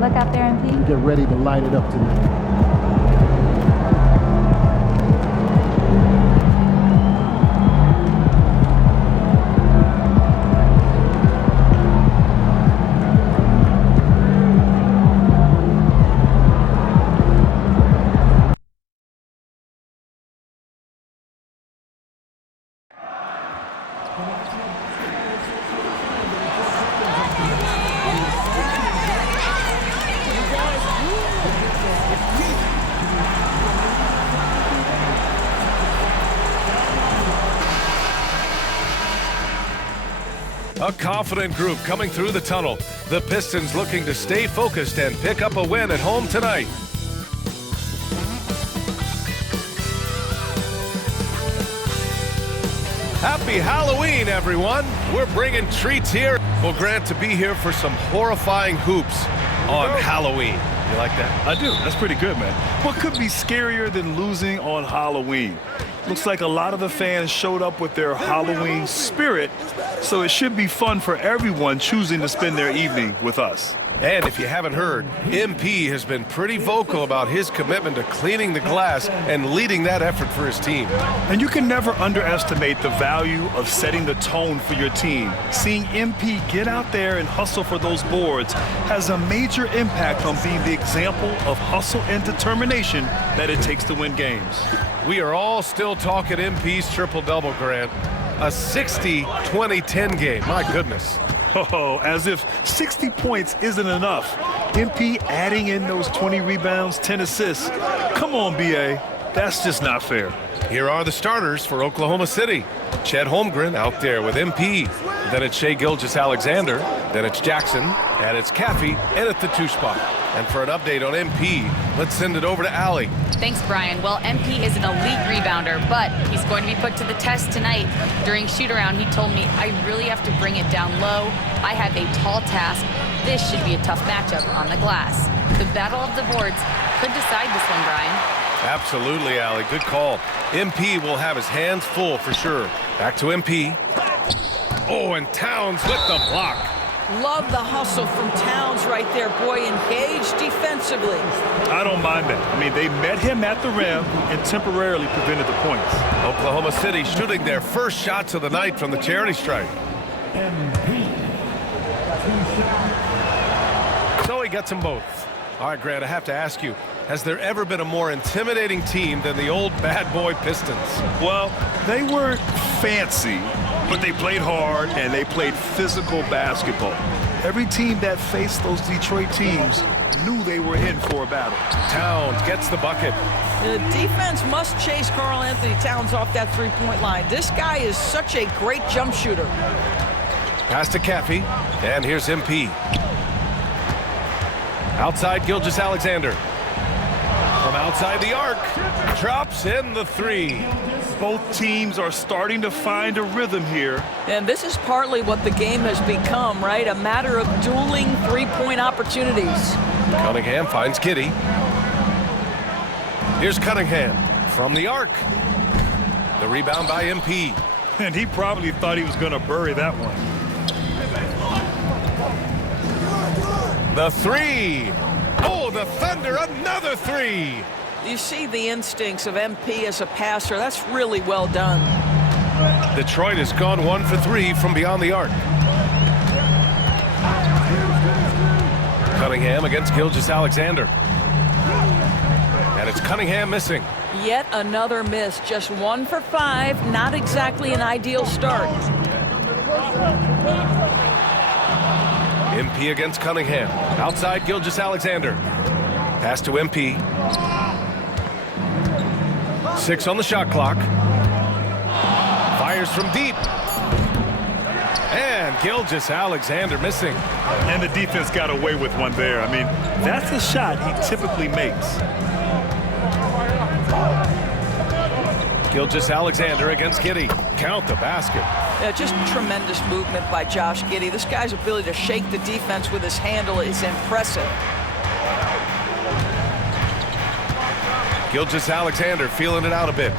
luck out there, MP. Get ready to light it up tonight. A confident group coming through the tunnel. The Pistons looking to stay focused and pick up a win at home tonight. Happy Halloween, everyone. We're bringing treats here. Well, Grant, to be here for some horrifying hoops on Halloween. You like that? I do. That's pretty good, man. What could be scarier than losing on Halloween? Looks like a lot of the fans showed up with their Halloween spirit, so it should be fun for everyone choosing to spend their evening with us. And if you haven't heard, MP has been pretty vocal about his commitment to cleaning the glass and leading that effort for his team. And you can never underestimate the value of setting the tone for your team. Seeing MP get out there and hustle for those boards has a major impact on being the example of hustle and determination that it takes to win games. We are all still talking MP's triple-double, Grant. A 60-20-10 game, my goodness. Oh, as if 60 points isn't enough. MP adding in those 20 rebounds, 10 assists. Come on, BA. That's just not fair. Here are the starters for Oklahoma City. Chet Holmgren out there with MP. Then it's Shai Gilgeous-Alexander. Then it's Jackson. And it's Caffey in at the 2 spot. And for an update on MP, let's send it over to Allie. Thanks, Brian. Well, MP is an elite rebounder, but he's going to be put to the test tonight. During shoot-around, he told me, I really have to bring it down low. I have a tall task. This should be a tough matchup on the glass. The battle of the boards could decide this one, Brian. Absolutely, Allie. Good call. MP will have his hands full for sure. Back to MP. Oh, and Towns with the block. Love the hustle from Towns right there. Boy, engaged defensively. I don't mind that. I mean, they met him at the rim and temporarily prevented the points. Oklahoma City shooting their first shots of the night from the charity stripe. So he gets them both. All right, Grant, I have to ask you, has there ever been a more intimidating team than the old bad boy Pistons? Well, they weren't fancy, but they played hard and they played physical basketball. Every team that faced those Detroit teams knew they were in for a battle. Towns gets the bucket. The defense must chase Karl Anthony Towns off that three-point line. This guy is such a great jump shooter. Pass to Caffey, and here's MP. Outside Gilgeous-Alexander. From outside the arc, drops in the 3. Both teams are starting to find a rhythm here. And this is partly what the game has become, right? A matter of dueling three-point opportunities. Cunningham finds Giddey. Here's Cunningham from the arc. The rebound by MP. And he probably thought he was going to bury that one. The 3. Oh, the Thunder, another 3. You see the instincts of MP as a passer. That's really well done. Detroit has gone 1 for 3 from beyond the arc. Cunningham against Gilgeous-Alexander. And it's Cunningham missing. Yet another miss. Just 1 for 5. Not exactly an ideal start. MP against Cunningham. Outside Gilgeous-Alexander. Pass to MP. 6 on the shot clock. Fires from deep. And Gilgeous-Alexander missing. And the defense got away with one there. I mean, that's a shot he typically makes. Gilgeous-Alexander against Giddey. Count the basket. Yeah, just tremendous movement by Josh Giddey. This guy's ability to shake the defense with his handle is impressive. Gilgeous-Alexander feeling it out a bit.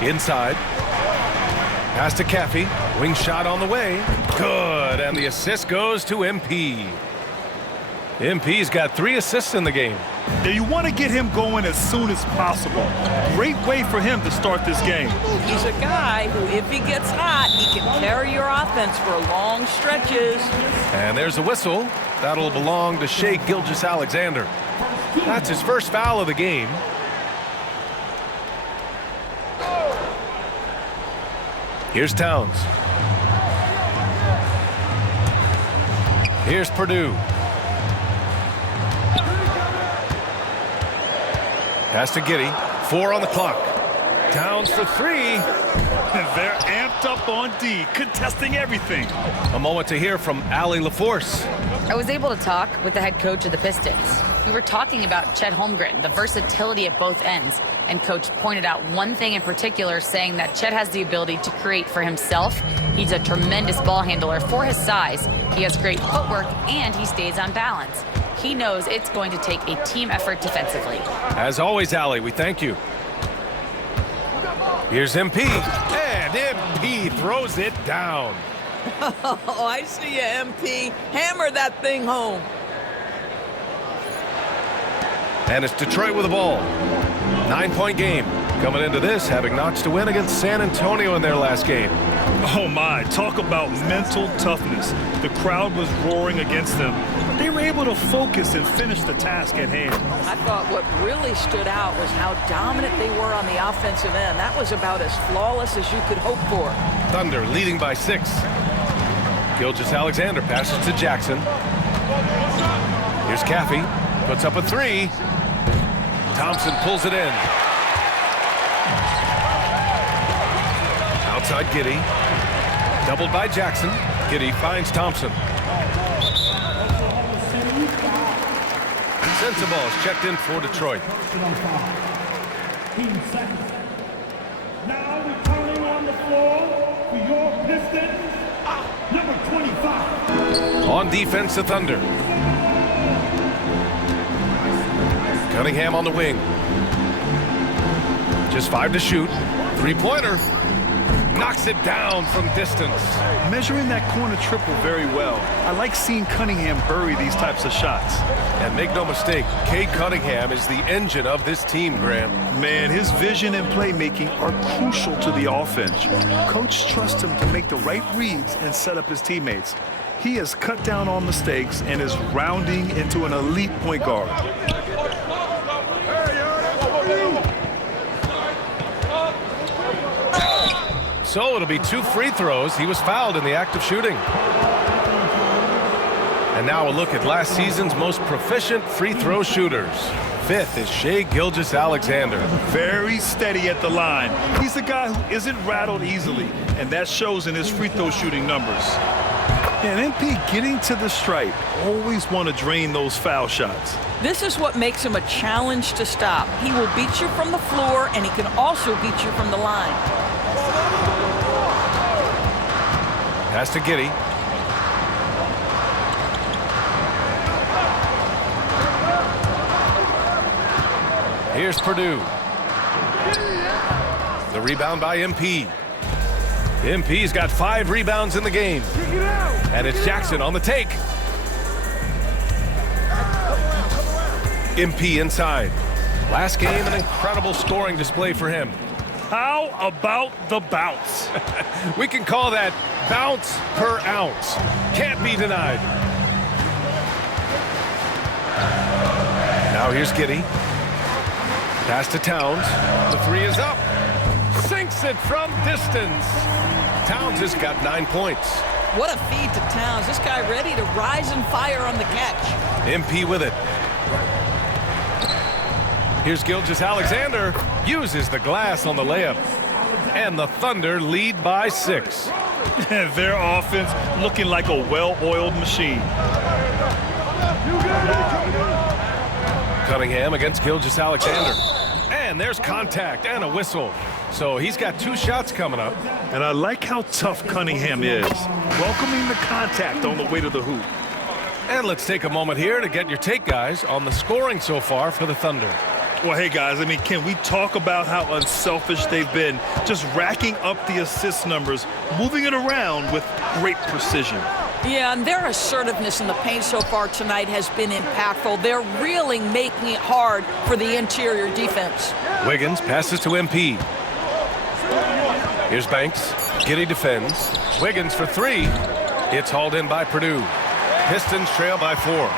Inside. Pass to Caffey. Wing shot on the way. Good. And the assist goes to MP. MP's got 3 assists in the game. Now you want to get him going as soon as possible. Great way for him to start this game. He's a guy who, if he gets hot, he can carry your offense for long stretches. And there's a whistle. That'll belong to Shai Gilgeous-Alexander. That's his first foul of the game. Here's Towns. Here's Purdue. Pass to Giddey. 4 on the clock. Towns for 3. They're amped up on D, contesting everything. A moment to hear from Allie LaForce. I was able to talk with the head coach of the Pistons. We were talking about Chet Holmgren, the versatility at both ends, and coach pointed out one thing in particular, saying that Chet has the ability to create for himself. He's a tremendous ball handler for his size. He has great footwork, and he stays on balance. He knows it's going to take a team effort defensively. As always, Allie, we thank you. Here's MP, and MP throws it down. Oh, I see you, MP. Hammer that thing home. And it's Detroit with the ball. 9-point game. Coming into this, having notched a win against San Antonio in their last game. Oh my, talk about mental toughness. The crowd was roaring against them. They were able to focus and finish the task at hand. I thought what really stood out was how dominant they were on the offensive end. That was about as flawless as you could hope for. Thunder leading by 6. Gilgeous-Alexander passes to Jackson. Here's Caffey. Puts up a 3. Thompson pulls it in. Outside Giddey. Doubled by Jackson. Giddey finds Thompson. Sensible is checked in for Detroit. Now returning on the floor for your Pistons, number 25. On defense, the Thunder. Cunningham on the wing. Just 5 to shoot. 3-pointer. Knocks it down from distance. Measuring that corner triple very well. I like seeing Cunningham bury these types of shots. And make no mistake, Cade Cunningham is the engine of this team, Graham. Man, his vision and playmaking are crucial to the offense. Coach trusts him to make the right reads and set up his teammates. He has cut down on mistakes and is rounding into an elite point guard. So it'll be 2 free throws. He was fouled in the act of shooting. And now a look at last season's most proficient free throw shooters. 5th is Shai Gilgeous-Alexander. Very steady at the line. He's a guy who isn't rattled easily, and that shows in his free throw shooting numbers. And MP getting to the stripe, always want to drain those foul shots. This is what makes him a challenge to stop. He will beat you from the floor, and he can also beat you from the line. Pass to Giddey. Here's Purdue. The rebound by MP. MP's got 5 rebounds in the game. And it's Jackson on the take. MP inside. Last game, an incredible scoring display for him. How about the bounce? We can call that bounce per ounce. Can't be denied. Now here's Giddey. Pass to Towns. The 3 is up. Sinks it from distance. Towns has got 9 points. What a feed to Towns. This guy ready to rise and fire on the catch. MP with it. Here's Gilgeous-Alexander. Uses the glass on the layup. And the Thunder lead by 6. Their offense looking like a well-oiled machine. Cunningham against Gilgeous-Alexander. And there's contact and a whistle. So he's got 2 shots coming up. And I like how tough Cunningham is, welcoming the contact on the way to the hoop. And let's take a moment here to get your take, guys, on the scoring so far for the Thunder. Well, hey, guys, I mean, can we talk about how unselfish they've been, just racking up the assist numbers, moving it around with great precision. Yeah, and their assertiveness in the paint so far tonight has been impactful. They're really making it hard for the interior defense. Wiggins passes to MP. Here's Banks. Giddey defends. Wiggins for three. It's hauled in by Purdue. Pistons trail by 4.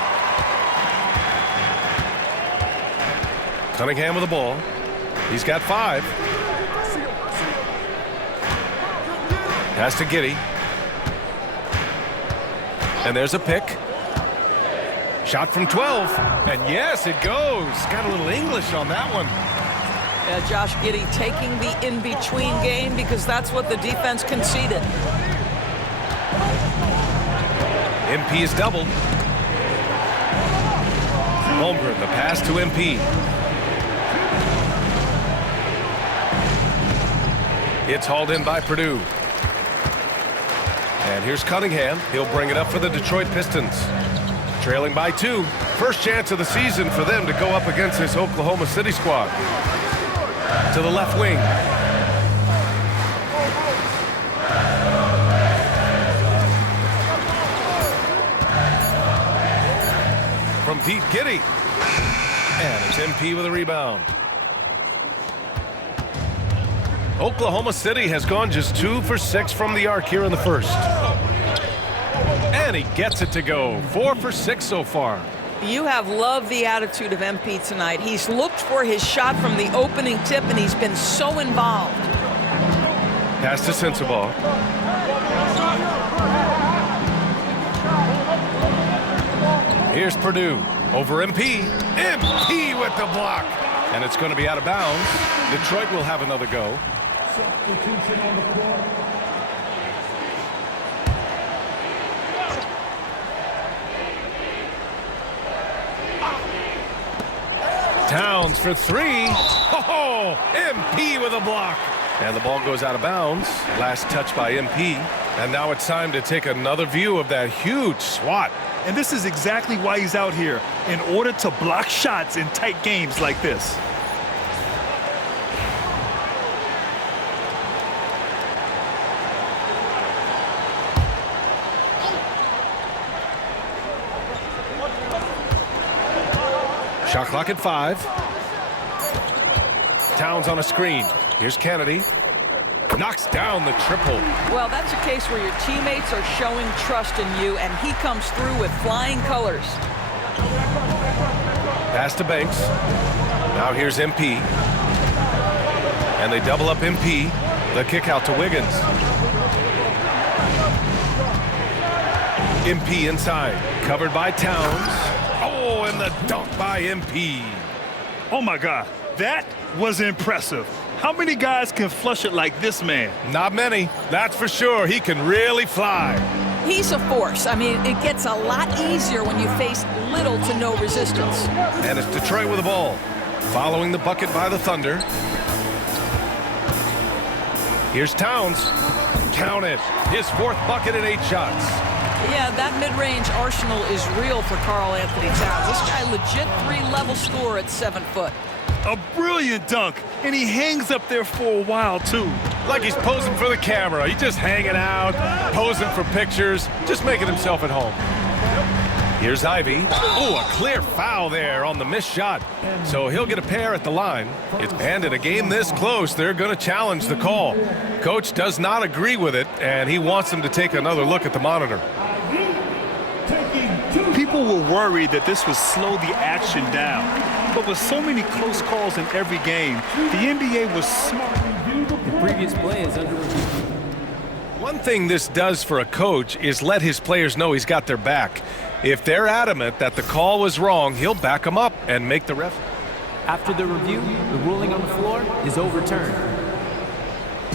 Cunningham with the ball. He's got 5. Pass to Giddey. And there's a pick. Shot from 12. And yes, it goes. Got a little English on that one. Yeah, Josh Giddey taking the in-between game because that's what the defense conceded. MP is doubled. Holmgren, the pass to MP. It's hauled in by Purdue. And here's Cunningham. He'll bring it up for the Detroit Pistons. Trailing by 2. First chance of the season for them to go up against this Oklahoma City squad. To the left wing. From deep, Giddey. And it's MP with a rebound. Oklahoma City has gone just 2 for 6 from the arc here in the first. And he gets it to go. 4 for 6 so far. You have loved the attitude of MP tonight. He's looked for his shot from the opening tip, and he's been so involved. Pass to Sensabaugh. Here's Purdue. Over MP. MP with the block. And it's going to be out of bounds. Detroit will have another go. Substitution on the floor. Towns for 3. Oh, MP with a block. And the ball goes out of bounds. Last touch by MP. And now it's time to take another view of that huge swat. And this is exactly why he's out here, in order to block shots in tight games like this. Shot clock at 5. Towns on a screen. Here's Kennedy. Knocks down the triple. Well, that's a case where your teammates are showing trust in you, and he comes through with flying colors. Pass to Banks. Now here's MP. And they double up MP. The kick out to Wiggins. MP inside. Covered by Towns. Oh, and the dunk by MP. Oh, my God. That was impressive. How many guys can flush it like this man? Not many. That's for sure. He can really fly. He's a force. I mean, it gets a lot easier when you face little to no resistance. And it's Detroit with the ball. Following the bucket by the Thunder. Here's Towns. Count it. His 4th bucket in 8 shots. Yeah, that mid-range arsenal is real for Karl Anthony Towns. This guy legit 3-level scorer at 7 foot. A brilliant dunk, and he hangs up there for a while, too. Like he's posing for the camera. He's just hanging out, posing for pictures, just making himself at home. Here's Ivy. Oh, a clear foul there on the missed shot. So he'll get a pair at the line. And in a game this close, they're going to challenge the call. Coach does not agree with it, and he wants them to take another look at the monitor. People were worried that this would slow the action down. But with so many close calls in every game, the NBA was smart. The previous play is under review. One thing this does for a coach is let his players know he's got their back. If they're adamant that the call was wrong, he'll back them up and make the ref. After the review, the ruling on the floor is overturned.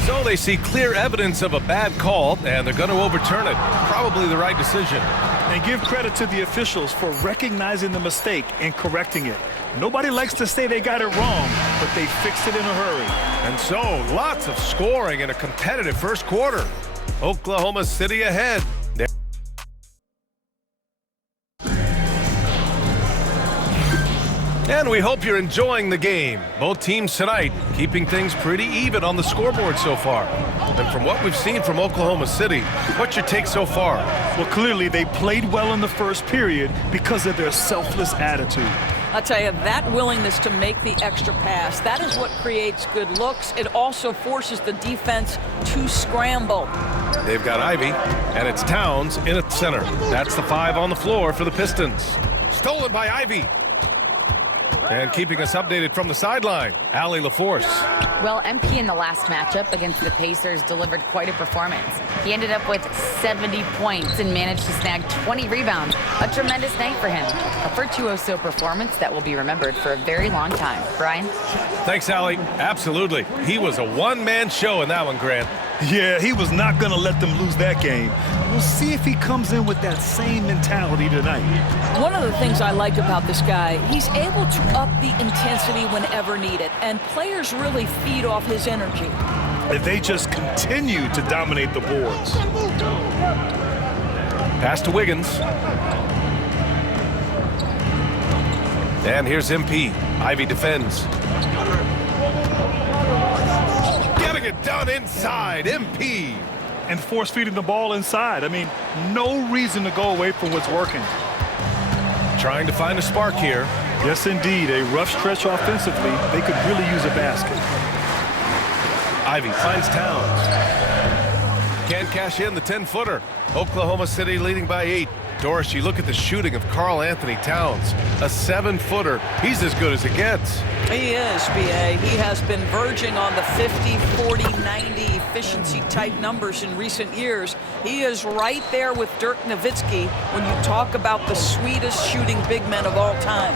So they see clear evidence of a bad call, and they're going to overturn it. Probably the right decision. And give credit to the officials for recognizing the mistake and correcting it. Nobody likes to say they got it wrong, but they fixed it in a hurry. And so, lots of scoring in a competitive first quarter. Oklahoma City ahead. And we hope you're enjoying the game. Both teams tonight keeping things pretty even on the scoreboard so far. And from what we've seen from Oklahoma City, what's your take so far? Well, clearly they played well in the first period because of their selfless attitude. I'll tell you, that willingness to make the extra pass, that is what creates good looks. It also forces the defense to scramble. They've got Ivy, and it's Towns in at center. That's the 5 on the floor for the Pistons. Stolen by Ivy. And keeping us updated from the sideline, Allie LaForce. Well, MP in the last matchup against the Pacers delivered quite a performance. He ended up with 70 points and managed to snag 20 rebounds. A tremendous night for him. A virtuoso performance that will be remembered for a very long time. Brian? Thanks, Allie. Absolutely. He was a one-man show in that one, Grant. Yeah, he was not going to let them lose that game. We'll see if he comes in with that same mentality tonight. One of the things I like about this guy, he's able to up the intensity whenever needed, and players really feed off his energy. And they just continue to dominate the boards. Pass to Wiggins. And here's MP. Ivy defends. Getting it done inside, MP. And force feeding the ball inside. I mean, no reason to go away from what's working. Trying to find a spark here. Yes, indeed. A rough stretch offensively. They could really use a basket. Ivy finds Towns. Can't cash in the 10-footer. Oklahoma City leading by 8. Doris, you look at the shooting of Karl Anthony Towns. A 7-footer. He's as good as it gets. He is, B.A. He has been verging on the 50, 40, 90 efficiency type numbers in recent years. He is right there with Dirk Nowitzki when you talk about the sweetest shooting big men of all time.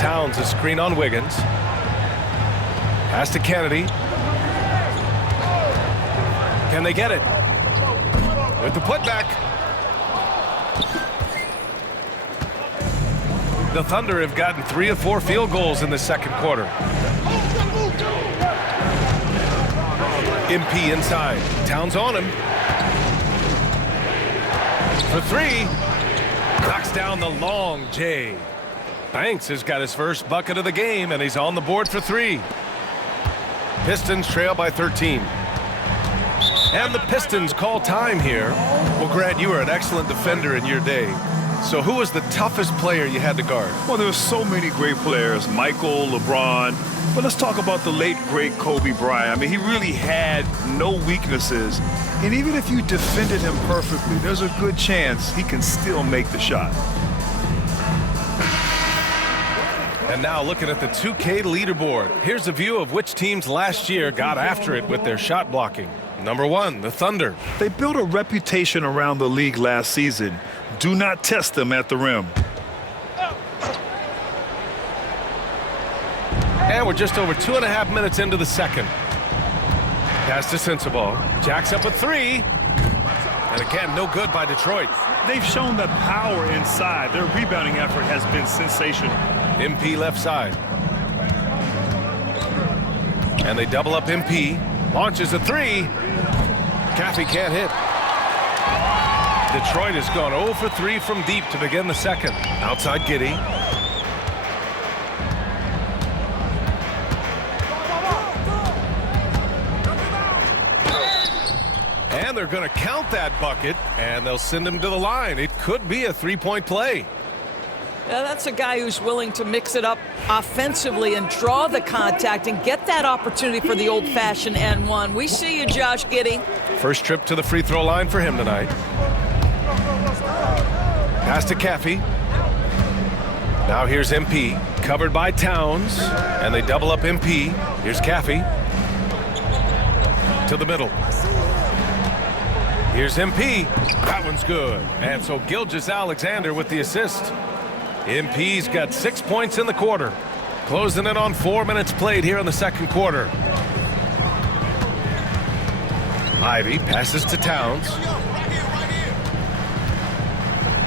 Towns a screen on Wiggins. Pass to Kennedy. Can they get it? With the putback. The Thunder have gotten 3 of 4 field goals in the second quarter. MP inside. Towns on him. For 3. Knocks down the long J. Banks has got his first bucket of the game, and he's on the board for 3. Pistons trail by 13. And the Pistons call time here. Well, Grant, you were an excellent defender in your day. So who was the toughest player you had to guard? Well, there's so many great players. Michael, LeBron. But let's talk about the late, great Kobe Bryant. I mean, he really had no weaknesses. And even if you defended him perfectly, there's a good chance he can still make the shot. And now looking at the 2K leaderboard. Here's a view of which teams last year got after it with their shot blocking. Number 1, the Thunder. They built a reputation around the league last season. Do not test them at the rim. And we're just over 2.5 minutes into the second. Pass to Sensabaugh. Jacks up a 3. And again, no good by Detroit. They've shown that power inside. Their rebounding effort has been sensational. MP left side. And they double up MP. Launches a 3. Caffey can't hit. Detroit has gone 0 for 3 from deep to begin the second. Outside Giddey. And they're going to count that bucket, and they'll send him to the line. It could be a 3-point play. Yeah, that's a guy who's willing to mix it up offensively and draw the contact and get that opportunity for the old-fashioned N1. We see you, Josh Giddey. First trip to the free throw line for him tonight. Pass to Caffey. Now here's MP, covered by Towns, and they double up MP. Here's Caffey. To the middle. Here's MP. That one's good. And so Gilgeous-Alexander with the assist. MP's got 6 points in the quarter. Closing in on 4 minutes played here in the second quarter. Ivy passes to Towns.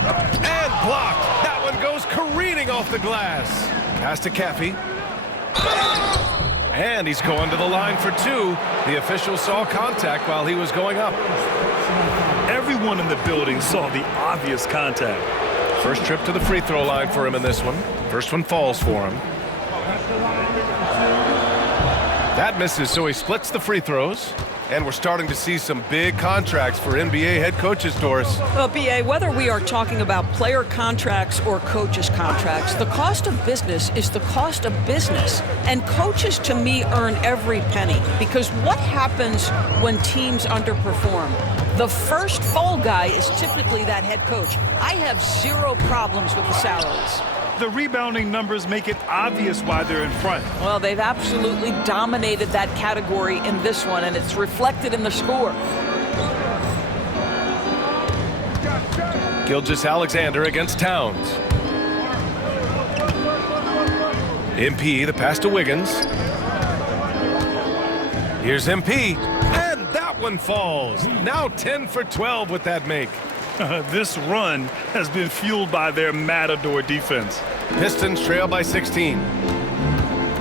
And blocked. That one goes careening off the glass. Pass to Caffey. And he's going to the line for 2. The official saw contact while he was going up. Everyone in the building saw the obvious contact. First trip to the free throw line for him in this one. First one falls for him. That misses, so he splits the free throws. And we're starting to see some big contracts for NBA head coaches, Doris. Well, B.A., whether we are talking about player contracts or coaches' contracts, the cost of business is the cost of business. And coaches, to me, earn every penny. Because what happens when teams underperform? The first fall guy is typically that head coach. I have zero problems with the salaries. The rebounding numbers make it obvious why they're in front. Well, they've absolutely dominated that category in this one, and it's reflected in the score. Gilgeous-Alexander against Towns. MP, the pass to Wiggins. Here's MP, and that one falls. Now 10 for 12 with that make. This run has been fueled by their Matador defense. Pistons trail by 16.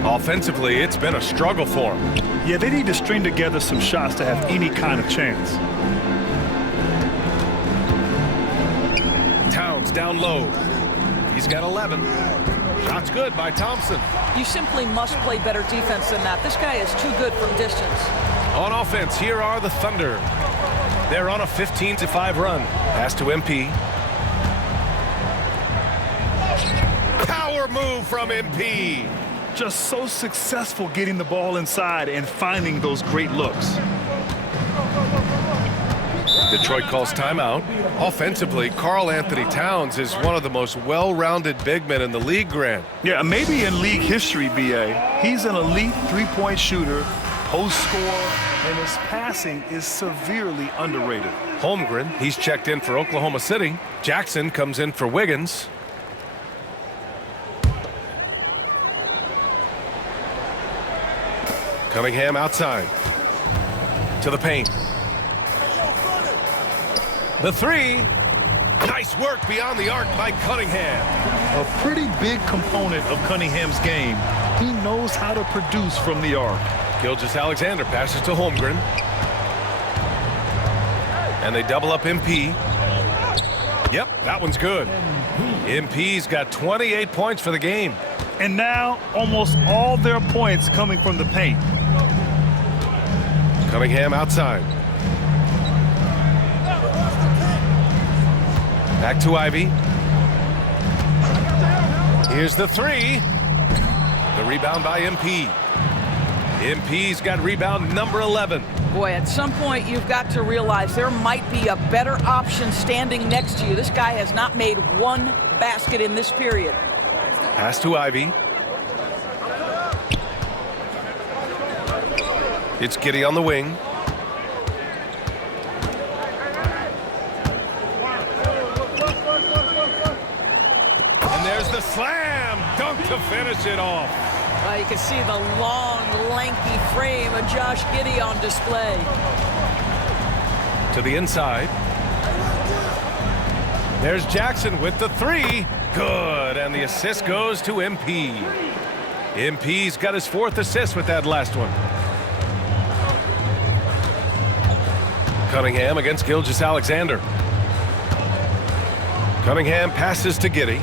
Offensively, it's been a struggle for them. Yeah, they need to string together some shots to have any kind of chance. Towns down low. He's got 11. Shot's good by Thompson. You simply must play better defense than that. This guy is too good from distance. On offense, here are the Thunder. They're on a 15-5 run. Pass to MP. Power move from MP. Just so successful getting the ball inside and finding those great looks. Detroit calls timeout. Offensively, Karl Anthony Towns is one of the most well-rounded big men in the league, Grant. Yeah, maybe in league history, B.A. He's an elite three-point shooter, post scorer, and his passing is severely underrated. Holmgren, he's checked in for Oklahoma City. Jackson comes in for Wiggins. Cunningham outside. To the paint. The three. Nice work beyond the arc by Cunningham. A pretty big component of Cunningham's game. He knows how to produce from the arc. Gilgeous-Alexander passes to Holmgren. And they double up MP. Yep, that one's good. MP's got 28 points for the game. And now almost all their points coming from the paint. Cunningham outside. Back to Ivy. Here's the three. The rebound by MP. MP's got rebound number 11. Boy, at some point you've got to realize there might be a better option standing next to you. This guy has not made one basket in this period. Pass to Ivy. It's Giddey on the wing. And there's the slam dunk to finish it off. Well, you can see the long, lanky frame of Josh Giddey on display. To the inside. There's Jackson with the three. Good, and the assist goes to MP. MP's got his fourth assist with that last one. Cunningham against Gilgeous-Alexander. Cunningham passes to Giddey.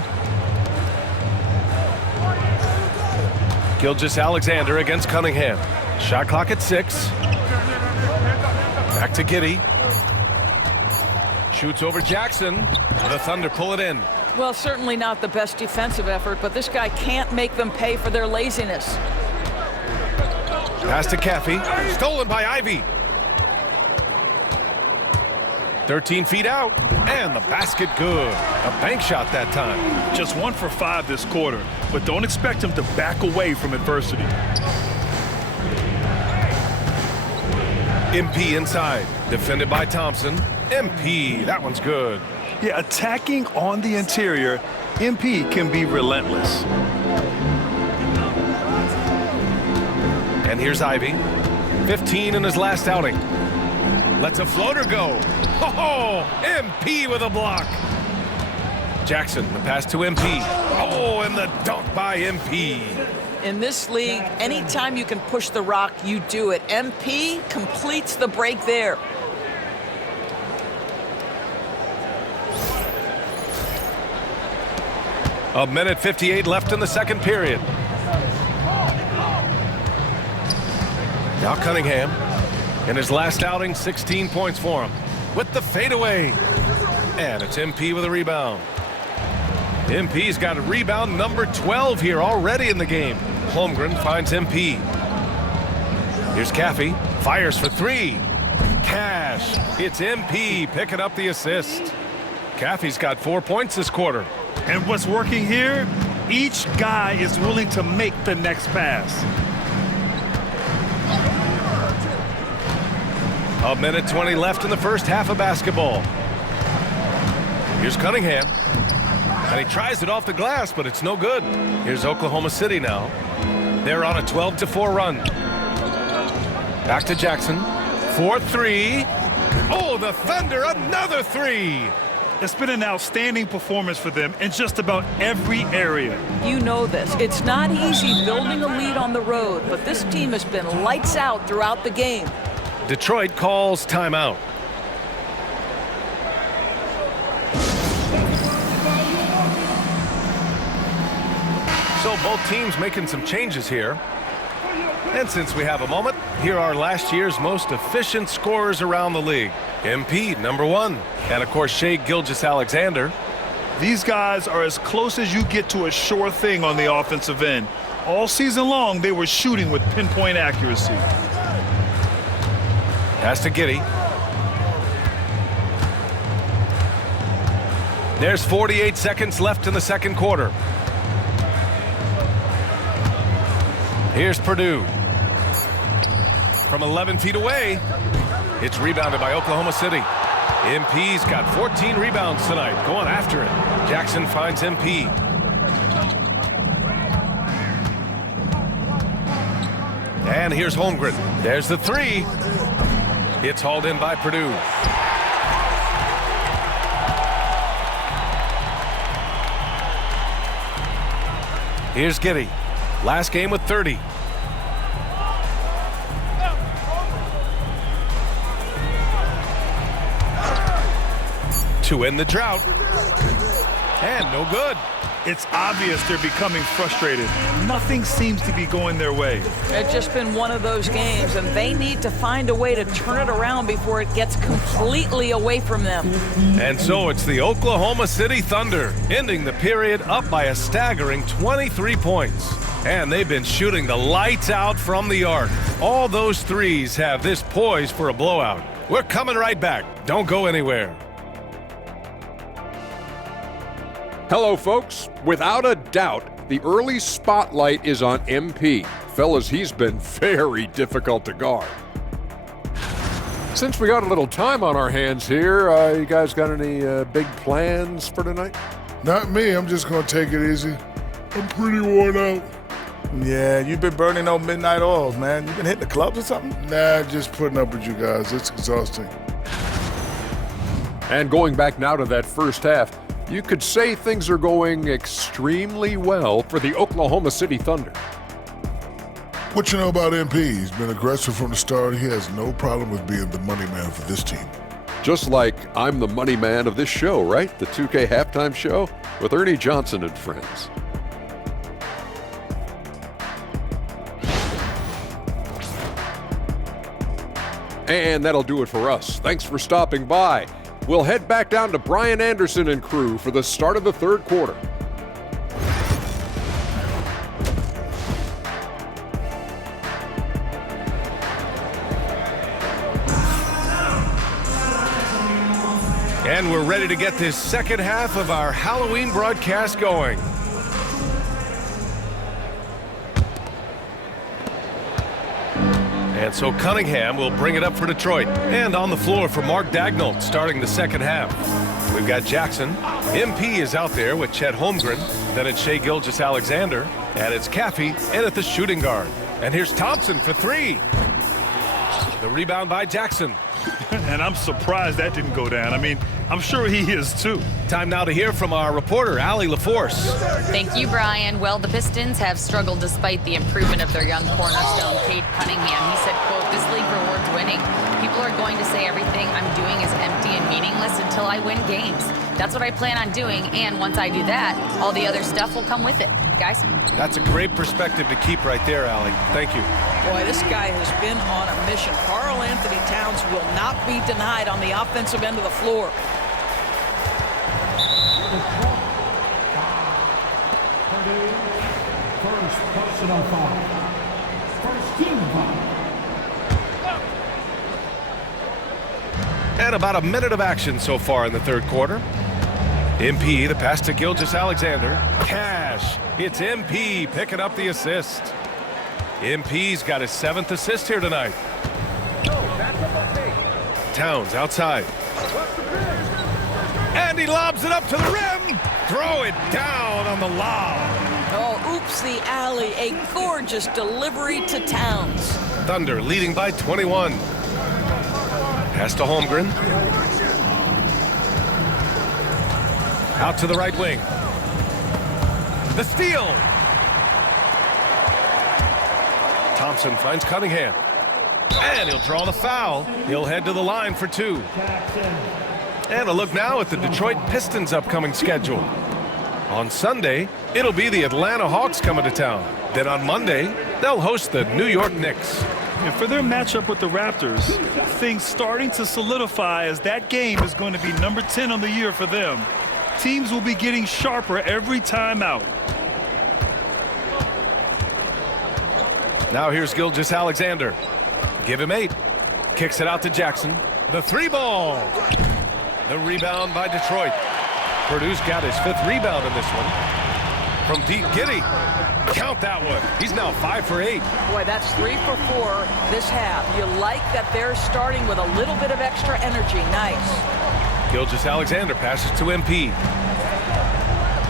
Gilgeous-Alexander against Cunningham. Shot clock at 6. Back to Giddey. Shoots over Jackson. The Thunder pull it in. Well, certainly not the best defensive effort, but this guy can't make them pay for their laziness. Pass to Caffey. Stolen by Ivy. 13 feet out. And the basket good. A bank shot that time. Just 1 for 5 this quarter, but don't expect him to back away from adversity. MP inside. Defended by Thompson. MP, that one's good. Yeah, attacking on the interior, MP can be relentless. And here's Ivy. 15 in his last outing. Lets a floater go. Oh, MP with a block. Jackson, the pass to MP. Oh, and the dunk by MP. In this league, anytime you can push the rock, you do it. MP completes the break there. A minute 58 left in the second period. Now Cunningham. In his last outing, 16 points for him. With the fadeaway. And it's MP with a rebound. MP's got a rebound number 12 here already in the game. Holmgren finds MP. Here's Caffey. Fires for three. Cash. It's MP picking up the assist. Caffey's got 4 points this quarter. And what's working here? Each guy is willing to make the next pass. A minute 20 left in the first half of basketball. Here's Cunningham. And he tries it off the glass, but it's no good. Here's Oklahoma City now. They're on a 12-4 run. Back to Jackson. 4-3. Oh, the Thunder, another three. It's been an outstanding performance for them in just about every area. You know this. It's not easy building a lead on the road, but this team has been lights out throughout the game. Detroit calls timeout. So both teams making some changes here. And since we have a moment, here are last year's most efficient scorers around the league. MP, number 1. And, of course, Shai Gilgeous-Alexander. These guys are as close as you get to a sure thing on the offensive end. All season long, they were shooting with pinpoint accuracy. Pass to Giddey. There's 48 seconds left in the second quarter. Here's Purdue. From 11 feet away, it's rebounded by Oklahoma City. MP's got 14 rebounds tonight, going after it. Jackson finds MP. And here's Holmgren. There's the three. It's hauled in by Purdue. Here's Giddey. Last game with 30. To end the drought. And no good. It's obvious they're becoming frustrated. Nothing seems to be going their way. It's just been one of those games, and they need to find a way to turn it around before it gets completely away from them. And so it's the Oklahoma City Thunder, ending the period up by a staggering 23 points. And they've been shooting the lights out from the arc. All those threes have this poised for a blowout. We're coming right back. Don't go anywhere. Hello, folks. Without a doubt, the early spotlight is on MP. Fellas, he's been very difficult to guard. Since we got a little time on our hands here, you guys got any big plans for tonight? Not me. I'm just going to take it easy. I'm pretty worn out. Yeah, you've been burning those midnight oils, man. You been hitting the clubs or something? Nah, just putting up with you guys. It's exhausting. And going back now to that first half, you could say things are going extremely well for the Oklahoma City Thunder. What you know about MP? He's been aggressive from the start. He has no problem with being the money man for this team. Just like I'm the money man of this show, right? The 2K halftime show with Ernie Johnson and friends. And that'll do it for us. Thanks for stopping by. We'll head back down to Brian Anderson and crew for the start of the third quarter. And we're ready to get this second half of our Halloween broadcast going. And so Cunningham will bring it up for Detroit. And on the floor for Mark Daigneault starting the second half. We've got Jackson. MP is out there with Chet Holmgren. Then it's Shai Gilgeous-Alexander. And it's Caffey in at the shooting guard. And here's Thompson for three. The rebound by Jackson. And I'm surprised that didn't go down. I mean, I'm sure he is too. Time now to hear from our reporter, Allie LaForce. Thank you, Brian. Well, the Pistons have struggled despite the improvement of their young cornerstone, Cade Cunningham. He said, quote, "This league rewards winning. People are going to say everything I'm doing is empty and meaningless until I win games. That's what I plan on doing, and once I do that, all the other stuff will come with it." Guys? That's a great perspective to keep right there, Allie. Thank you. Boy, this guy has been on a mission. Karl Anthony Towns will not be denied on the offensive end of the floor. First personal foul. First team foul. And about a minute of action so far in the third quarter. MP, the pass to Gilgeous-Alexander. Cash. It's MP picking up the assist. MP's got his 7th assist here tonight. Towns outside. And he lobs it up to the rim. Throw it down on the lob. Oh, oops, the alley. A gorgeous delivery to Towns. Thunder leading by 21. Pass to Holmgren. Out to the right wing. The steal. Thompson finds Cunningham. And he'll draw the foul. He'll head to the line for 2. And a look now at the Detroit Pistons' upcoming schedule. On Sunday, it'll be the Atlanta Hawks coming to town. Then on Monday, they'll host the New York Knicks. And for their matchup with the Raptors, things starting to solidify as that game is going to be number 10 on the year for them. Teams will be getting sharper every time out. Now here's Gilgeous-Alexander. Give him 8. Kicks it out to Jackson. The 3-ball. The rebound by Detroit. Purdue's got his 5th rebound in this one. From deep, Giddey. Count that one. He's now 5 for 8. Boy, that's 3 for 4 this half. You like that they're starting with a little bit of extra energy. Nice. Gilgeous-Alexander passes to MP.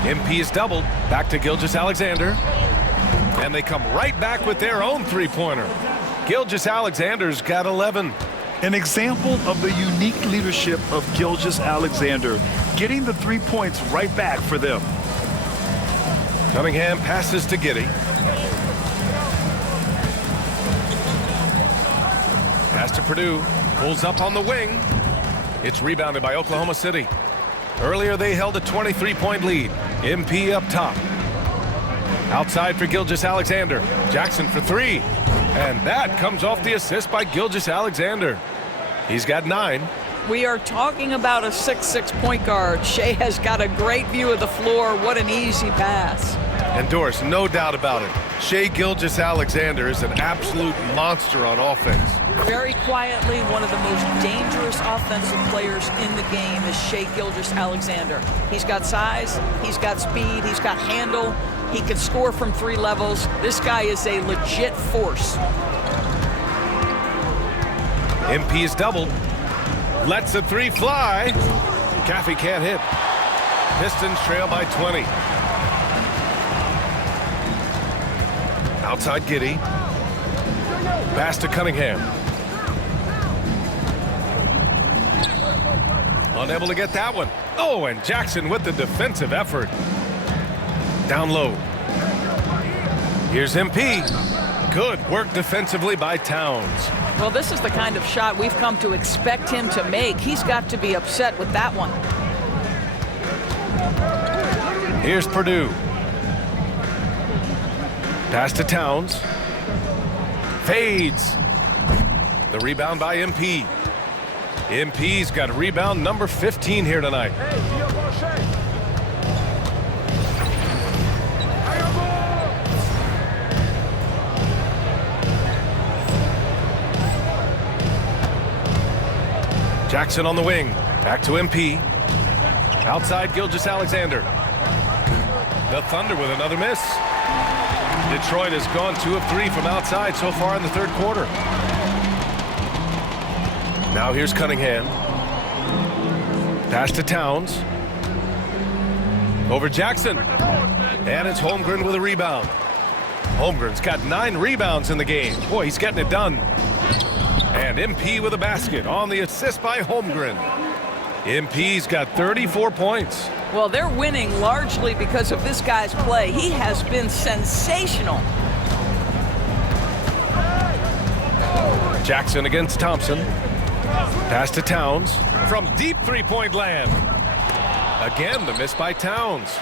MP is doubled. Back to Gilgeous-Alexander. And they come right back with their own 3-pointer. Gilgeous-Alexander's got 11. An example of the unique leadership of Gilgeous-Alexander, getting the 3 points right back for them. Cunningham passes to Giddey. Pass to Purdue. Pulls up on the wing. It's rebounded by Oklahoma City. Earlier they held a 23-point lead. MP up top. Outside for Gilgeous-Alexander. Jackson for 3. And that comes off the assist by Gilgeous-Alexander. He's got 9. We are talking about a 6'6" point guard. Shea has got a great view of the floor. What an easy pass. And Doris, no doubt about it, Shea Gilgeous-Alexander is an absolute monster on offense. Very quietly, one of the most dangerous offensive players in the game is Shea Gilgeous-Alexander. He's got size, he's got speed, he's got handle. He can score from 3 levels. This guy is a legit force. MP is doubled. Lets a 3 fly. Caffey can't hit. Pistons trail by 20. Outside Giddey. Pass to Cunningham. Unable to get that one. Oh, and Jackson with the defensive effort. Down low. Here's MP. Good work defensively by Towns. Well, this is the kind of shot we've come to expect him to make. He's got to be upset with that one. Here's Purdue. Pass to Towns. Fades. The rebound by MP. MP's got rebound number 15 here tonight. Jackson on the wing. Back to MP. Outside Gilgeous-Alexander. The Thunder with another miss. Detroit has gone 2 of 3 from outside so far in the third quarter. Now here's Cunningham. Pass to Towns. Over Jackson. And it's Holmgren with a rebound. Holmgren's got 9 rebounds in the game. Boy, he's getting it done. And MP with a basket on the assist by Holmgren. MP's got 34 points. Well, they're winning largely because of this guy's play. He has been sensational. Jackson against Thompson. Pass to Towns from deep three-point land. Again, the miss by Towns.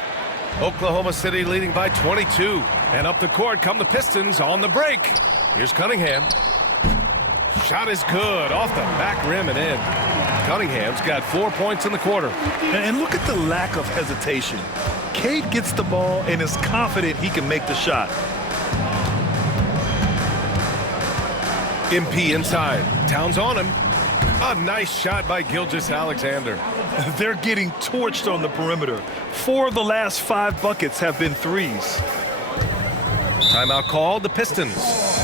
Oklahoma City leading by 22. And up the court come the Pistons on the break. Here's Cunningham. Shot is good, off the back rim and in. Cunningham's got 4 points in the quarter. And look at the lack of hesitation. Cade gets the ball and is confident he can make the shot. MP inside. Towns on him. A nice shot by Gilgeous-Alexander. They're getting torched on the perimeter. 4 of the last 5 buckets have been threes. Timeout called, the Pistons.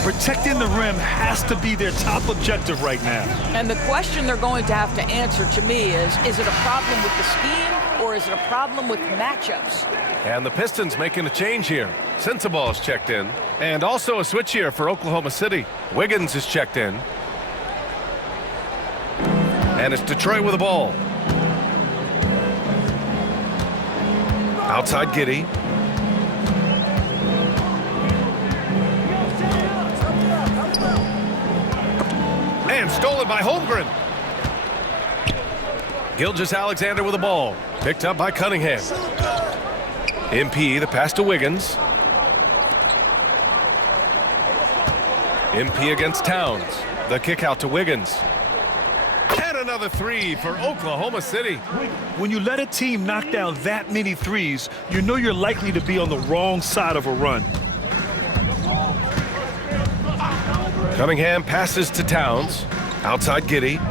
Protecting the rim has to be their top objective right now. And the question they're going to have to answer to me is it a problem with the scheme or is it a problem with matchups? And the Pistons making a change here. Sensabaugh is checked in. And also a switch here for Oklahoma City. Wiggins is checked in. And it's Detroit with the ball. Outside Giddey. And stolen by Holmgren. Gilgeous-Alexander with the ball. Picked up by Cunningham. MP, the pass to Wiggins. MP against Towns. The kick out to Wiggins. And another three for Oklahoma City. When you let a team knock down that many threes, you know you're likely to be on the wrong side of a run. Cunningham passes to Towns. Outside Giddey.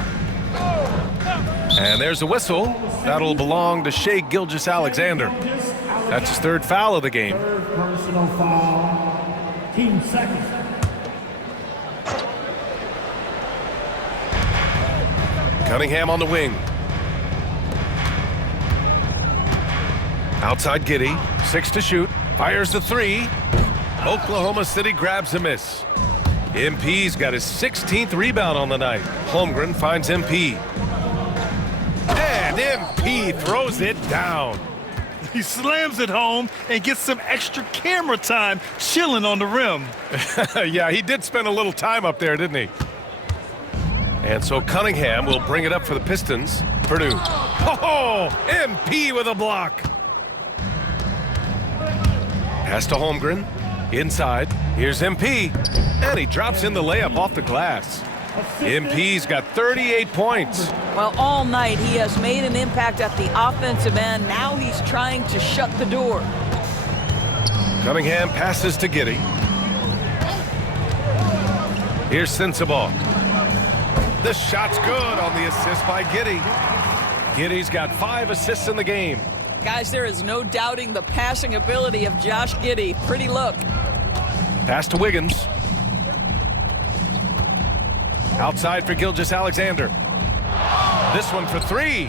And there's a whistle. That'll belong to Shai Gilgeous-Alexander. That's his 3rd foul of the game. Third personal foul. Team second. Cunningham on the wing. Outside Giddey. 6 to shoot. Fires the 3. Oklahoma City grabs a miss. MP's got his 16th rebound on the night. Holmgren finds MP. And MP throws it down. He slams it home and gets some extra camera time chilling on the rim. Yeah, he did spend a little time up there, didn't he? And so Cunningham will bring it up for the Pistons. Purdue. Oh, MP with a block. Pass to Holmgren. Inside. Here's MP. And he drops in the layup off the glass. MP's got 38 points. Well, all night he has made an impact at the offensive end. Now he's trying to shut the door. Cunningham passes to Giddey. Here's Sensabaugh. This shot's good on the assist by Giddey. Giddey's got 5 assists in the game. Guys, there is no doubting the passing ability of Josh Giddey. Pretty look. Pass to Wiggins. Outside for Gilgeous-Alexander. This one for 3.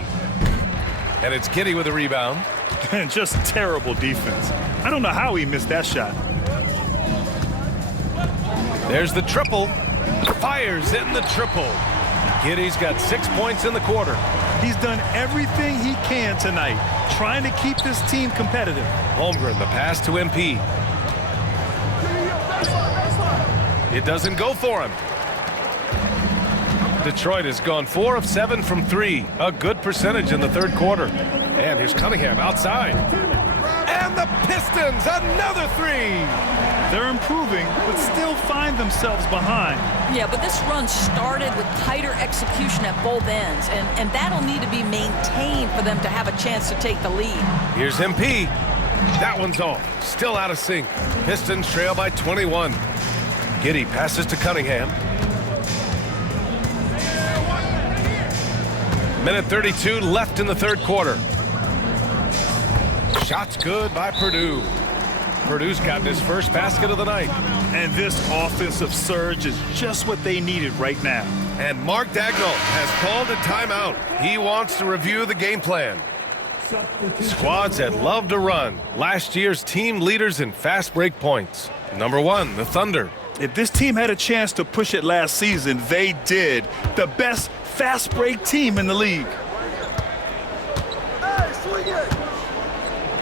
And it's Giddey with a rebound. And just terrible defense. I don't know how he missed that shot. There's the triple. Fires in the triple. Giddey's got 6 points in the quarter. He's done everything he can tonight, trying to keep this team competitive. Holmgren, the pass to MP. It doesn't go for him. Detroit has gone 4 of 7 from 3. A good percentage in the 3rd quarter. And here's Cunningham outside. And the Pistons, another 3. They're improving, but still find themselves behind. Yeah, but this run started with tighter execution at both ends, and that'll need to be maintained for them to have a chance to take the lead. Here's MP. That one's off. Still out of sync. Pistons trail by 21. Giddey passes to Cunningham. Minute 32 left in the 3rd quarter. Shots good by Purdue. Purdue's gotten his first basket of the night. And this offensive surge is just what they needed right now. And Mark Dagnall has called a timeout. He wants to review the game plan. Squads that love to run. Last year's team leaders in fast break points. Number 1, the Thunder. If this team had a chance to push it last season, they did. The best fast break team in the league.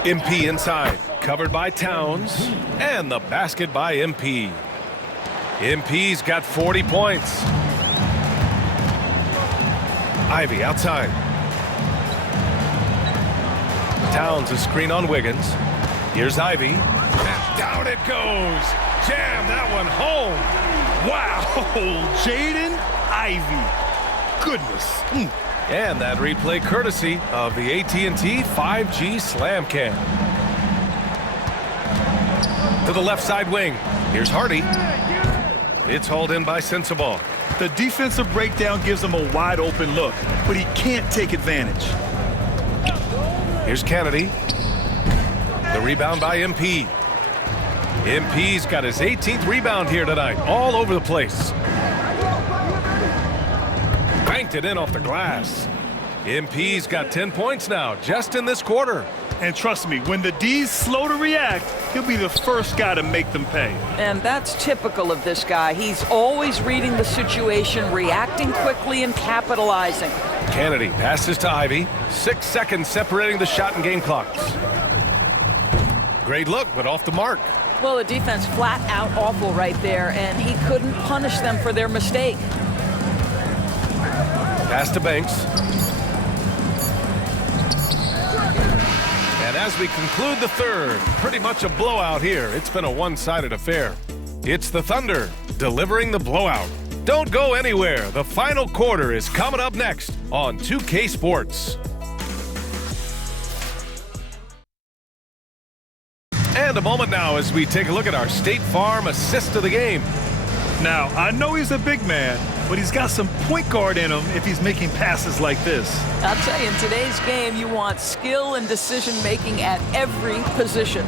MP inside, covered by Towns, and the basket by MP. MP's got 40 points. Ivy outside. Towns a screen on Wiggins. Here's Ivy. And down it goes. Jam that one home. Wow, Jaden Ivey. Goodness. And that replay courtesy of the AT&T 5G Slam Cam. To the left side wing. Here's Hardy. It's hauled in by Sensabaugh. The defensive breakdown gives him a wide open look, but he can't take advantage. Here's Kennedy. The rebound by MP. MP's got his 18th rebound here tonight, all over the place. Banked it in off the glass. MP's got 10 points now, just in this quarter. And trust me, when the D's slow to react, he'll be the first guy to make them pay. And that's typical of this guy. He's always reading the situation, reacting quickly and capitalizing. Kennedy passes to Ivy. 6 seconds separating the shot and game clocks. Great look, but off the mark. Well, the defense flat out awful right there, and he couldn't punish them for their mistake. Pass to Banks. And as we conclude the third, pretty much a blowout here. It's been a one-sided affair. It's the Thunder delivering the blowout. Don't go anywhere. The final quarter is coming up next on 2K Sports. And a moment now as we take a look at our State Farm assist of the game. Now, I know he's a big man, but he's got some point guard in him if he's making passes like this. I'll tell you, in today's game, you want skill and decision-making at every position.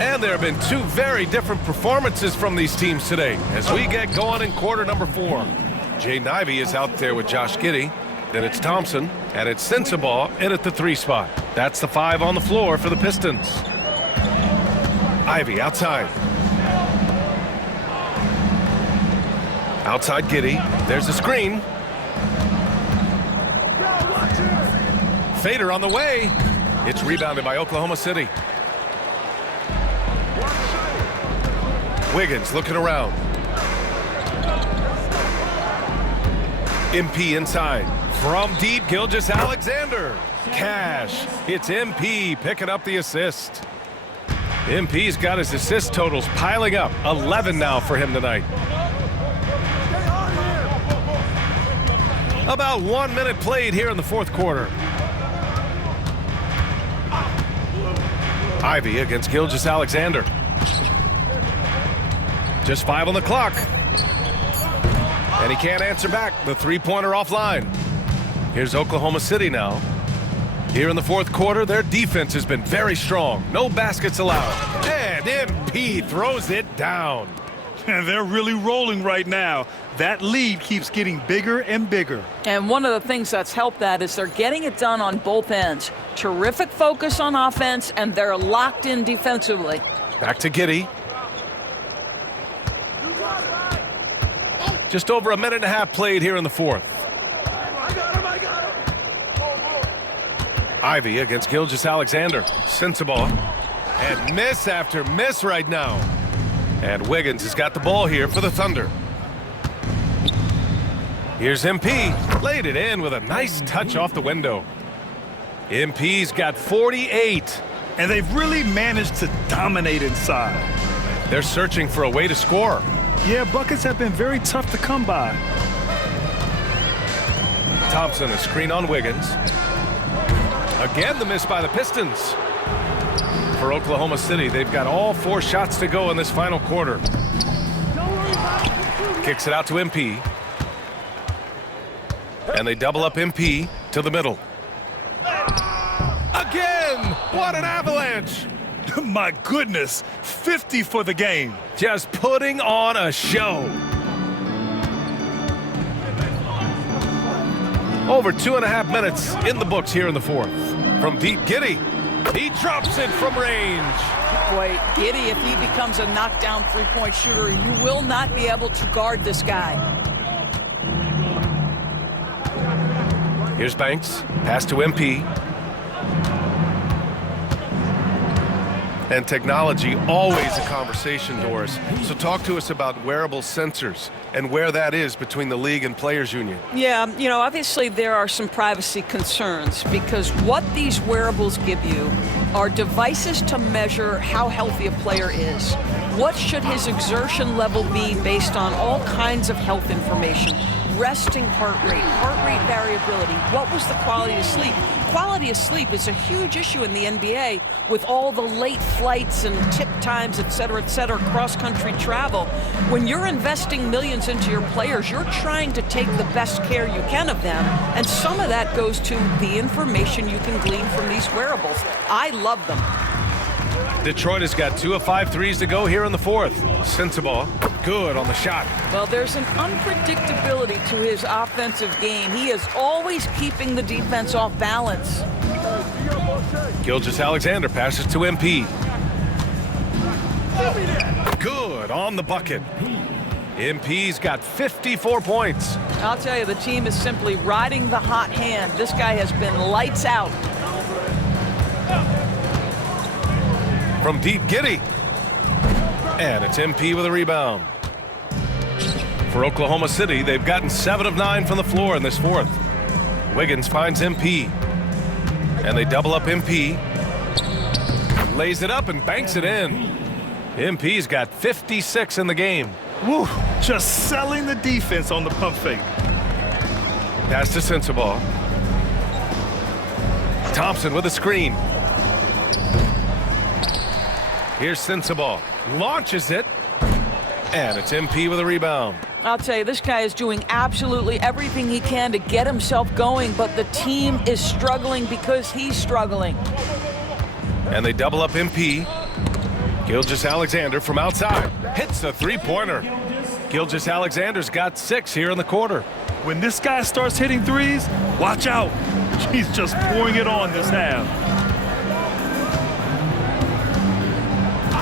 And there have been two very different performances from these teams today as we get going in quarter number 4. Jaden Ivey is out there with Josh Giddey. Then it's Thompson, and it's Sensabaugh in at the 3 spot. That's the 5 on the floor for the Pistons. Ivy outside. Outside Giddey. There's a screen. Fader on the way. It's rebounded by Oklahoma City. Wiggins looking around. MP inside. From deep, Gilgeous-Alexander. Cash. It's MP picking up the assist. MP's got his assist totals piling up. 11 now for him tonight. About 1 minute played here in the fourth quarter. Ivy against Gilgeous-Alexander. Just 5 on the clock. And he can't answer back. The three-pointer offline. Here's Oklahoma City now. Here in the fourth quarter, their defense has been very strong. No baskets allowed. And MP throws it down. And they're really rolling right now. That lead keeps getting bigger and bigger. And one of the things that's helped that is they're getting it done on both ends. Terrific focus on offense, and they're locked in defensively. Back to Giddey. Just over a minute and a half played here in the fourth. Ivy against Gilgeous-Alexander. Sensabaugh. And miss after miss right now. And Wiggins has got the ball here for the Thunder. Here's MP. Laid it in with a nice touch off the window. MP's got 48. And they've really managed to dominate inside. They're searching for a way to score. Yeah, buckets have been very tough to come by. Thompson, a screen on Wiggins. Again, the miss by the Pistons. For Oklahoma City, they've got all 4 shots to go in this final quarter. Kicks it out to MP. And they double up MP to the middle. Again! What an avalanche! My goodness, 50 for the game. Just putting on a show. Over 2.5 minutes in the books here in the fourth. From deep, Giddey. He drops it from range. Boy, Giddey, if he becomes a knockdown three-point shooter, you will not be able to guard this guy. Here's Banks. Pass to MP. And technology, always a conversation, Doris. So talk to us about wearable sensors and where that is between the league and players union. Yeah, you know, obviously there are some privacy concerns because what these wearables give you are devices to measure how healthy a player is. What should his exertion level be based on all kinds of health information? Resting heart rate variability. What was the quality of sleep? Quality of sleep is a huge issue in the NBA with all the late flights and tip times, et cetera, cross-country travel. When you're investing millions into your players, you're trying to take the best care you can of them, and some of that goes to the information you can glean from these wearables. I love them. Detroit has got 2 of 5 threes to go here in the fourth. Sensabaugh, good on the shot. Well, there's an unpredictability to his offensive game. He is always keeping the defense off balance. Gilgeous-Alexander passes to MP. Good on the bucket. MP's got 54 points. I'll tell you, the team is simply riding the hot hand. This guy has been lights out. From deep, Giddey. And it's MP with a rebound. For Oklahoma City, they've gotten 7 of 9 from the floor in this fourth. Wiggins finds MP. And they double up MP. Lays it up and banks it in. MP's got 56 in the game. Woo, just selling the defense on the pump fake. Pass to Sensabaugh. Thompson with a screen. Here's Sensabaugh. Launches it. And it's MP with a rebound. I'll tell you, this guy is doing absolutely everything he can to get himself going, but the team is struggling because he's struggling. And they double up MP. Gilgeous-Alexander from outside. Hits the three-pointer. Gilgeous-Alexander's got 6 here in the quarter. When this guy starts hitting threes, watch out. He's just pouring it on this half.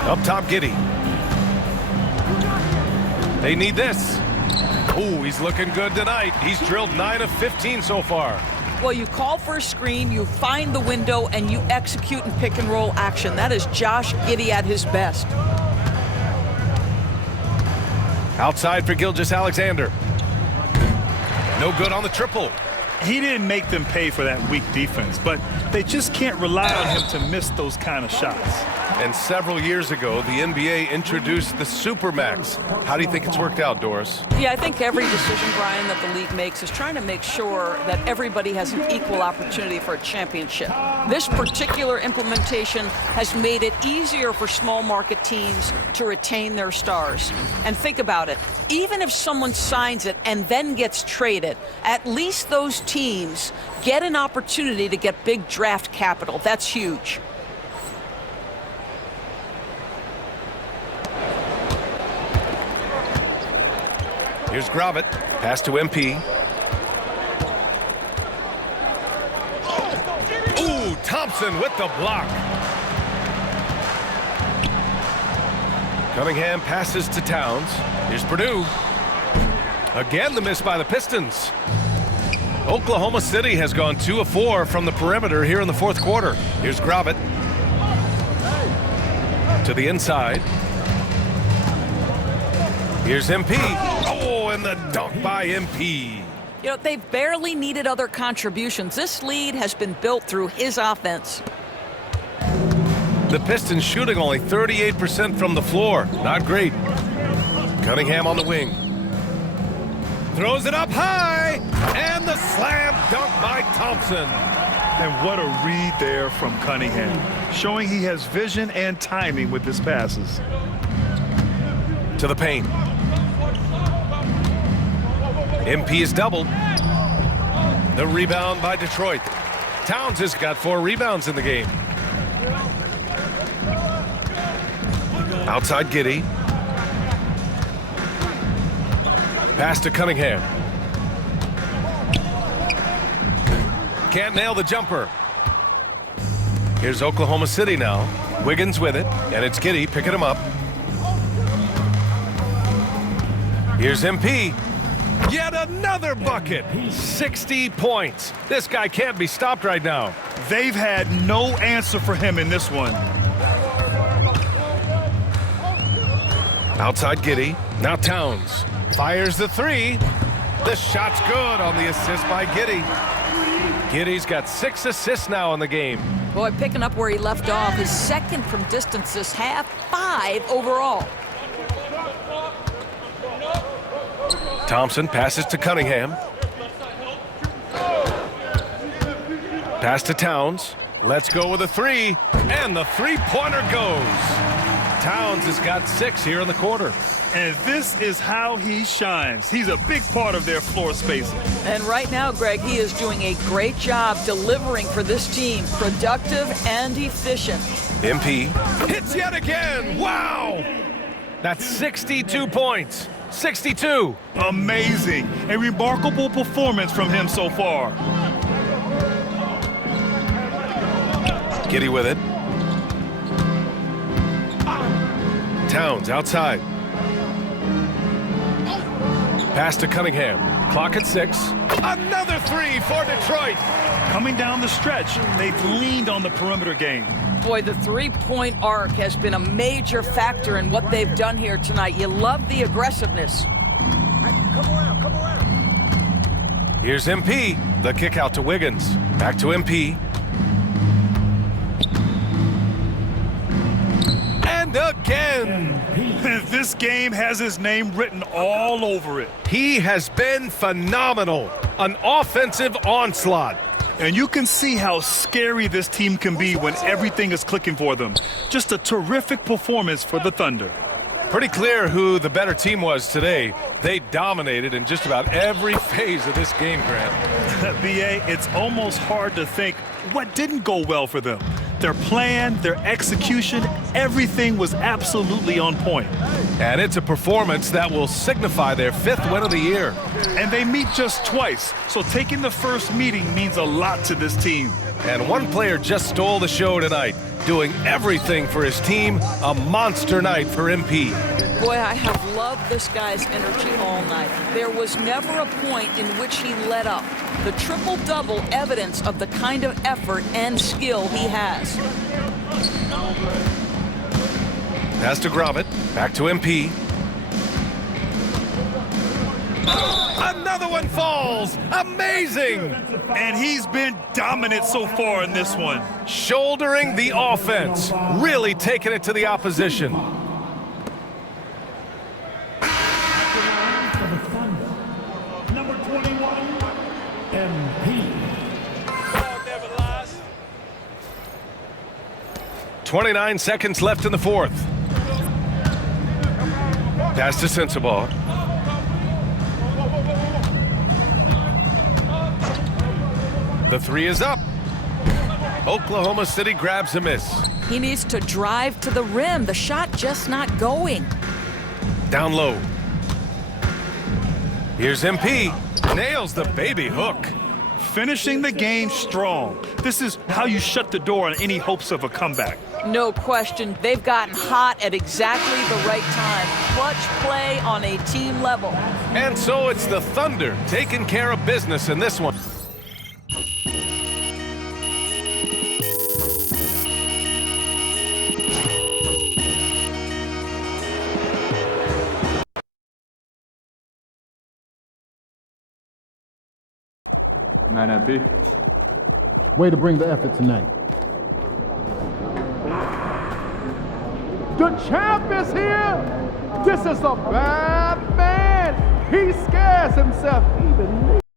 Up top, Giddey. They need this. Oh, he's looking good tonight. He's drilled 9 of 15 so far. Well, you call for a screen, you find the window, and you execute in pick and roll action. That is Josh Giddey at his best. Outside for Gilgeous-Alexander. No good on the triple. He didn't make them pay for that weak defense, but they just can't rely on him to miss those kind of shots. And several years ago, the NBA introduced the Supermax. How do you think it's worked out, Doris? Yeah, I think every decision, Brian, that the league makes is trying to make sure that everybody has an equal opportunity for a championship. This particular implementation has made it easier for small market teams to retain their stars. And think about it. Even if someone signs it and then gets traded, at least those teams get an opportunity to get big draft capital. That's huge. Here's Gravett. Pass to MP. Ooh, Thompson with the block. Cunningham passes to Towns. Here's Purdue. Again, the miss by the Pistons. Oklahoma City has gone 2 of 4 from the perimeter here in the fourth quarter. Here's Gravett. To the inside. Here's MP. Oh, and the dunk by MP. You know, they've barely needed other contributions. This lead has been built through his offense. The Pistons shooting only 38% from the floor. Not great. Cunningham on the wing. Throws it up high. And the slam dunk by Thompson. And what a read there from Cunningham, showing he has vision and timing with his passes. To the paint. MP is doubled. The rebound by Detroit. Towns has got 4 rebounds in the game. Outside Giddey. Pass to Cunningham. Can't nail the jumper. Here's Oklahoma City now. Wiggins with it, and it's Giddey picking him up. Here's MP. Yet another bucket. 60 points. This guy can't be stopped right now. They've had no answer for him in this one. Outside Giddey. Now Towns. Fires the three. The shot's good on the assist by Giddey. Giddey's got 6 assists now in the game. Boy, picking up where he left off. His second from distance this half, 5 overall. Thompson passes to Cunningham. Pass to Towns. Let's go with a three. And the three-pointer goes. Towns has got 6 here in the quarter. And this is how he shines. He's a big part of their floor spacing. And right now, Greg, he is doing a great job delivering for this team. Productive and efficient. MP hits yet again. Wow! That's 62 points. 62. Amazing. A remarkable performance from him so far. Giddey with it. Towns outside. Pass to Cunningham. Clock at 6. Another three for Detroit. Coming down the stretch, they've leaned on the perimeter game. Boy, the three-point arc has been a major factor in what they've done here tonight. You love the aggressiveness. Come around. Here's MP. The kick out to Wiggins. Back to MP. And again. This game has his name written all over it. He has been phenomenal. An offensive onslaught. And you can see how scary this team can be when everything is clicking for them. Just a terrific performance for the Thunder. Pretty clear who the better team was today. They dominated in just about every phase of this game, Grant. BA, it's almost hard to think what didn't go well for them. Their plan, their execution, everything was absolutely on point. And it's a performance that will signify their 5th win of the year. And they meet just twice, so taking the first meeting means a lot to this team. And one player just stole the show tonight, doing everything for his team. A monster night for MP. Boy, I have loved this guy's energy all night. There was never a point in which he let up. The triple-double evidence of the kind of effort and skill he has. Pass to Gromit. Back to MP. Another one falls. Amazing. And he's been dominant so far in this one. Shouldering the offense. Really taking it to the opposition. Number 21, MP. 29 seconds left in the 4th. Pass to Sensabaugh. The three is up. Oklahoma City grabs a miss. He needs to drive to the rim. The shot just not going. Down low. Here's MP. Nails the baby hook. Finishing the game strong. This is how you shut the door on any hopes of a comeback. No question. They've gotten hot at exactly the right time. Clutch play on a team level. And so it's the Thunder taking care of business in this one. Night, MP. Way to bring the effort tonight. The champ is here! This is a bad man! He scares himself, even me.